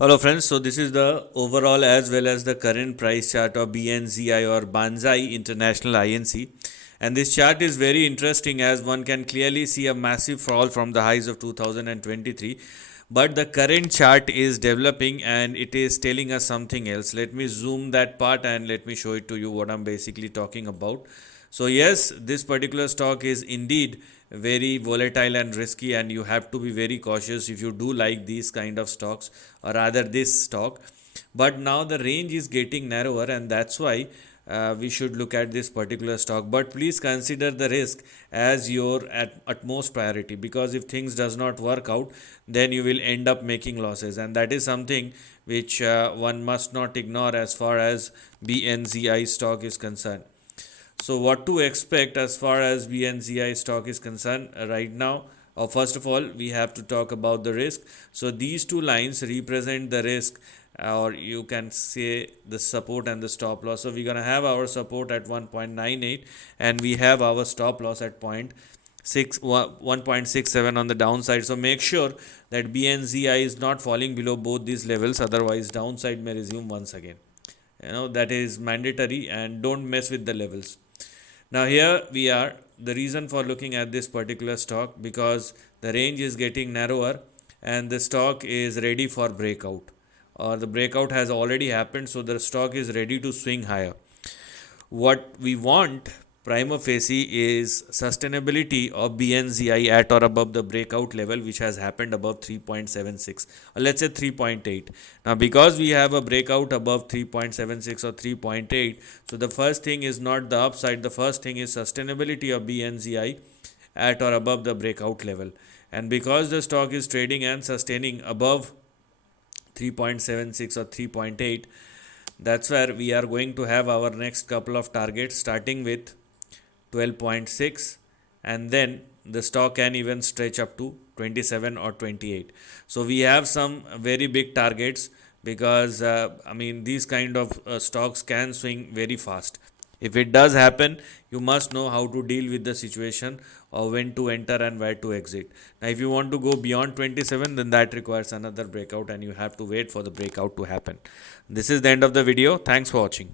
Hello friends, so this is the overall as well as the current price chart of BNZI or Banzai International INC, and this chart is very interesting as one can clearly see a massive fall from the highs of 2023, but the current chart is developing and it is telling us something else. Let me zoom that part and let me show it to you what I'm basically talking about. So yes, this particular stock is indeed very volatile and risky, and you have to be very cautious if you do like these kind of stocks, or rather this stock. But now the range is getting narrower, and that's why we should look at this particular stock. But please consider the risk as your utmost priority, because if things does not work out, then you will end up making losses, and that is something which one must not ignore as far as BNZI stock is concerned. So, what to expect as far as BNZI stock is concerned right now? First of all, we have to talk about the risk. So, these two lines represent the risk, or you can say the support and the stop loss. So, we're going to have our support at 1.98 and we have our stop loss at 1.67 on the downside. So, make sure that BNZI is not falling below both these levels, otherwise, downside may resume once again. That is mandatory, and don't mess with the levels. Now here we are, the reason for looking at this particular stock, because the range is getting narrower and the stock is ready for breakout, or the breakout has already happened, so the stock is ready to swing higher. What we want prima facie is sustainability of BNZI at or above the breakout level, which has happened above 3.76, or let's say 3.8. Now, because we have a breakout above 3.76 or 3.8, so the first thing is not the upside, the first thing is sustainability of BNZI at or above the breakout level. And because the stock is trading and sustaining above 3.76 or 3.8, that's where we are going to have our next couple of targets, starting with 12.6, and then the stock can even stretch up to 27 or 28. So we have some very big targets, because these kind of stocks can swing very fast. If it does happen, you must know how to deal with the situation, or when to enter and where to exit. Now, if you want to go beyond 27, then that requires another breakout, and you have to wait for the breakout to happen. This is the end of the video. Thanks for watching.